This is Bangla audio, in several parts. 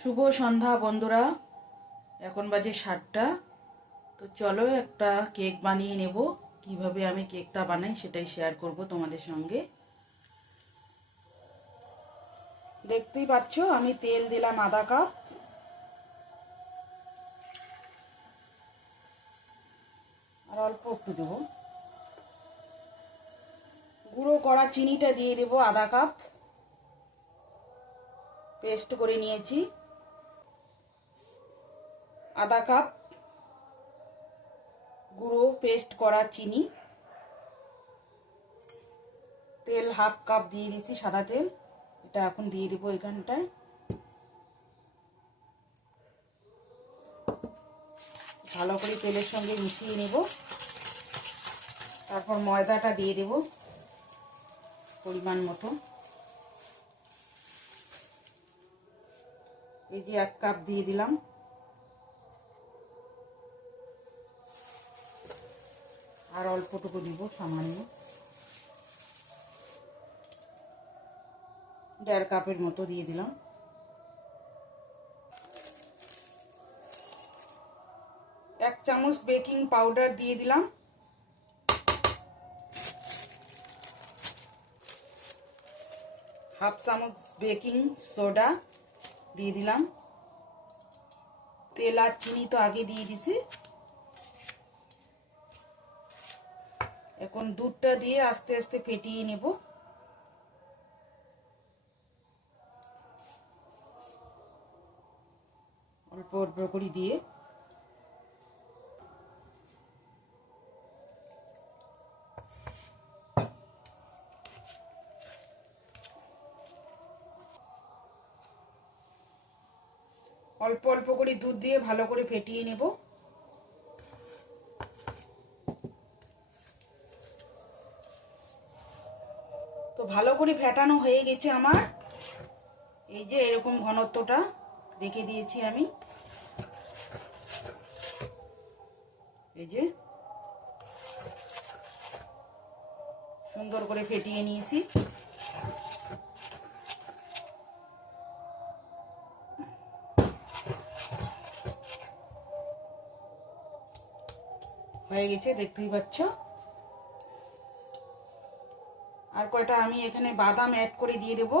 শুভ সন্ধ্যা বন্ধুরা। এখন বাজে সাতটা। তো চলো একটা কেক বানিয়ে নেব। কীভাবে আমি কেকটা বানাই সেটাই শেয়ার করব তোমাদের সঙ্গে। দেখতেই পাচ্ছ, আমি তেল দিলাম আধা কাপ। আর অল্প একটু দেবো। গুঁড়ো করা চিনিটা দিয়ে দেবো আধা কাপ। পেস্ট করে নিয়েছি। আধা কাপ গুঁড়ো পেস্ট করা চিনি, তেল হাফ কাপ দিয়ে দিয়েছি সাদা তেল। এটা এখন দিয়ে দেবো এখানটায়। ভালো করে তেলের সঙ্গে মিশিয়ে নেব। তারপর ময়দাটা দিয়ে দেব পরিমাণ মতো। এই যে এক কাপ দিয়ে দিলাম। আর অল্পটুকু দিব, সামান্য। দেড় কাপের মতো দিয়ে দিলাম। এক চামচ বেকিং পাউডার দিয়ে দিলাম। হাফ চামচ বেকিং সোডা দিয়ে দিলাম। তেল আর চিনি তো আগে দিয়ে দিছি। এখন দুধটা দিয়ে আস্তে আস্তে ফেটিয়ে নেব। অল্প অল্প করে দিয়ে। অল্প অল্প করে দুধ দিয়ে ভালো করে ফেটিয়ে নেব। ভালো করে ফেটানো হয়ে গেছে আমার। এই যে এরকম ঘনত্বটা রেখে দিয়েছি আমি। এই যে সুন্দর করে ফেটিয়ে নিয়েছি। হয়ে গেছে, দেখতেই পাচ্ছ? আর কয়টা আমি এখানে বাদাম অ্যাড করে দিয়ে দেব।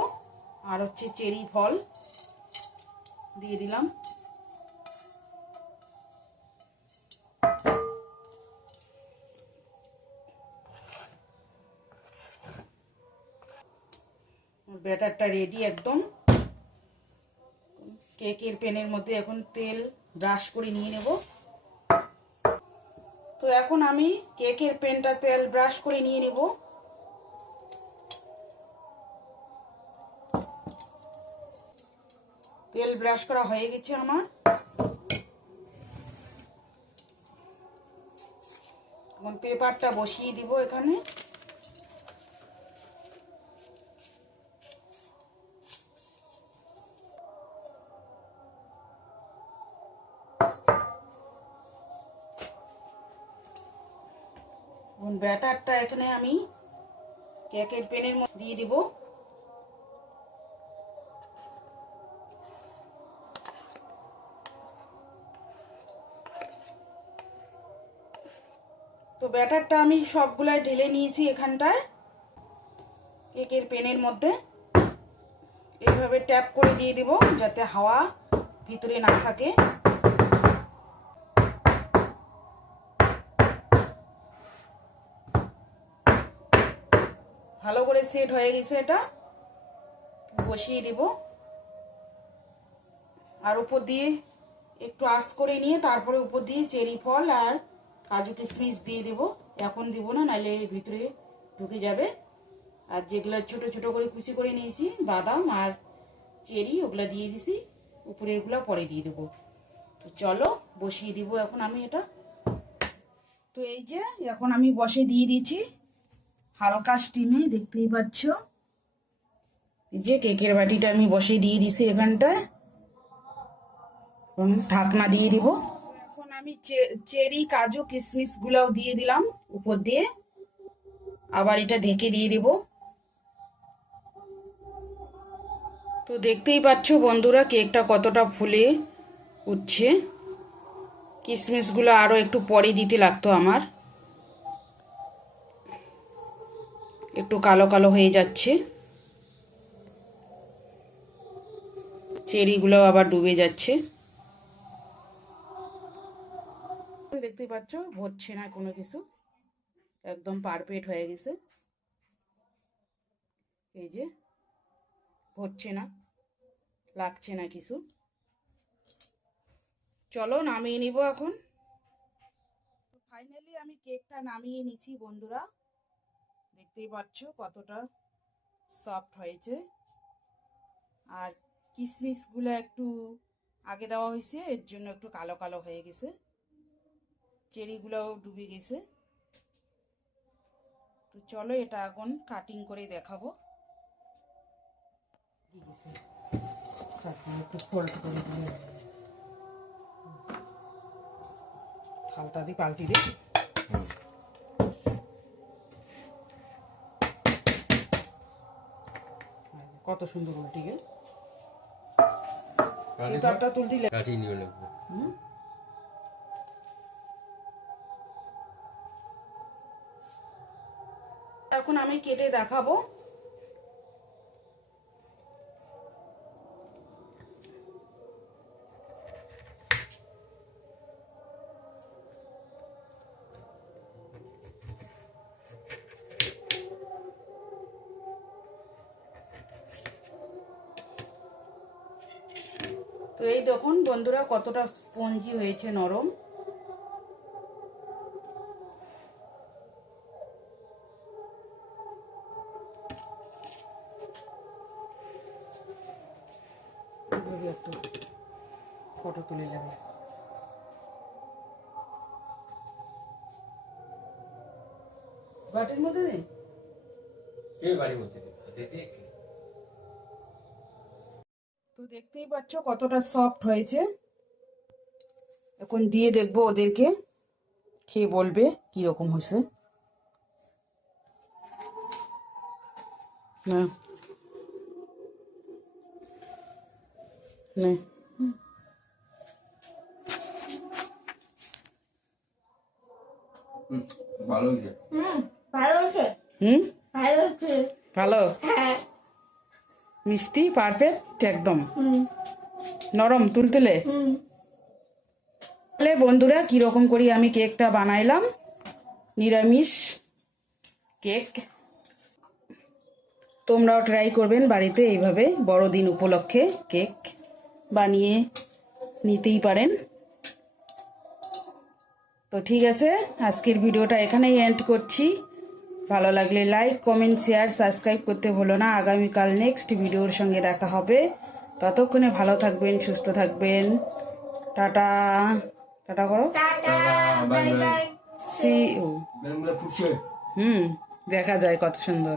আর হচ্ছে চেরি ফল দিয়ে দিলাম। ব্যাটারটা রেডি একদম। কেকের পেনের মধ্যে এখন তেল ব্রাশ করে নিয়ে নেব। তো এখন আমি কেকের পেনটা তেল ব্রাশ করে নিয়ে নেব। তেল ব্রাশ করা হয়ে গেছে আমার। এখন পেপারটা বসিয়ে দিব এখানে। ব্যাটারটা এখানে আমি কেকের পেনের মধ্যে দিয়ে দিব। ব্যাটারটা আমি সবগুলাই ঢেলে নিয়েছি এখানটায়। কেকের পেনের মধ্যে। এইভাবে ট্যাপ করে দিয়ে দিব যাতে হাওয়া ভিতরে না থাকে। ভালো করে সেট হয়ে গেছে এটা। বসিয়ে দিব। আর উপর দিয়ে একটু আঁচ করে নিয়ে তারপরে উপর দিয়ে চেরি ফল আর কাজু কিশমিশ দিয়ে দেব, এখন দিব না, নাহলে ভিতরে ঢুকে যাবে। আর যেগুলো ছোট ছোট করে কুচি করে নিয়েছি, বাদাম আর চেরি, ওগুলো দিয়ে দিছি, উপরেরগুলো পরে দিয়ে দেবো। তো চলো, বসিয়ে দিব এখন আমি এটা। তো এই যে, এখন আমি বসে দিয়ে দিয়েছি হালকা স্টিমে, দেখতেই পাচ্ছ। এই যে কেকের বাটিটা আমি বসে দিয়ে দিছি এখানটায়। ঢাকনা দিয়ে দিব। আমি চেরি, কাজু কিশমিশ গুলাও দিয়ে দিলাম উপর দিয়ে। আবার এটা ঢেকে দিয়ে দিব। তো দেখতেই পাচ্ছ বন্ধুরা, কেকটা কতটা ফুলে উঠছে। কিশমিশগুলো আরও একটু পরে দিতে লাগতো আমার। একটু কালো কালো হয়ে যাচ্ছে। চেরিগুলো আবার ডুবে যাচ্ছে। দেখতেই পাচ্ছ ভরছে না কোনো কিছু। একদম পারফেক্ট হয়ে গেছে। এই যে, হচ্ছে না, লাগছে না কিছু। চলো নামিয়ে নিব এখন। ফাইনালি আমি কেকটা নামিয়ে নিচ্ছি বন্ধুরা। দেখতেই পাচ্ছ কতটা সফট হয়েছে। আর কিশমিশগুলো একটু আগে দেওয়া হয়েছে, এর জন্য একটু কালো কালো হয়ে গেছে। চেরিগুলোও ডুবে গেছে। তো চলো এটা এখন কাটিং করে দেখাবো। একটু ফোল্ড করে দিলে থালটা দিয়ে পাল্টি দে। কত সুন্দর উল্টি গে পেপারটা তুলতে কাটিয়ে নিয়ে এখন আমি কেটে দেখাবো। তো এই দেখুন বন্ধুরা কতটা স্পঞ্জি হয়েছে নরম। এইভাবে একটু ফটো তুলে নেবে বাটির মধ্যে দিন কে বাড়ির মধ্যে তো দেখতেই পাচ্ছ কতটা সফট হয়েছে। এখন দিয়ে দেখব ওদেরকে খেয়ে বলবে কি রকম হয়েছে। না হুম, ভালো হয়েছে। হুম ভালো হয়েছে। হুম? ভালো হয়েছে। হ্যাঁ। মিষ্টি পারফেক্ট একদম। নরম তুলতুলে। তাহলে বন্ধুরা কীরকম করি আমি কেকটা বানাইলাম? নিরামিষ কেক। তোমরাও ট্রাই করবেন বাড়িতে এইভাবে বড়দিন উপলক্ষে কেক। বানিয়ে নিতেই পারেন। তো ঠিক আছে আজকের ভিডিওটা এখানেই এন্ড করছি। ভালো লাগলে লাইক কমেন্ট শেয়ার সাবস্ক্রাইব করতে ভুলো না। আগামীকাল নেক্সট ভিডিওর সঙ্গে দেখা হবে। ততক্ষণে ভালো থাকবেন সুস্থ থাকবেন। টাটা টাটা করো। টাটা বাই বাই সি হুম দেখা যায় কত সুন্দর।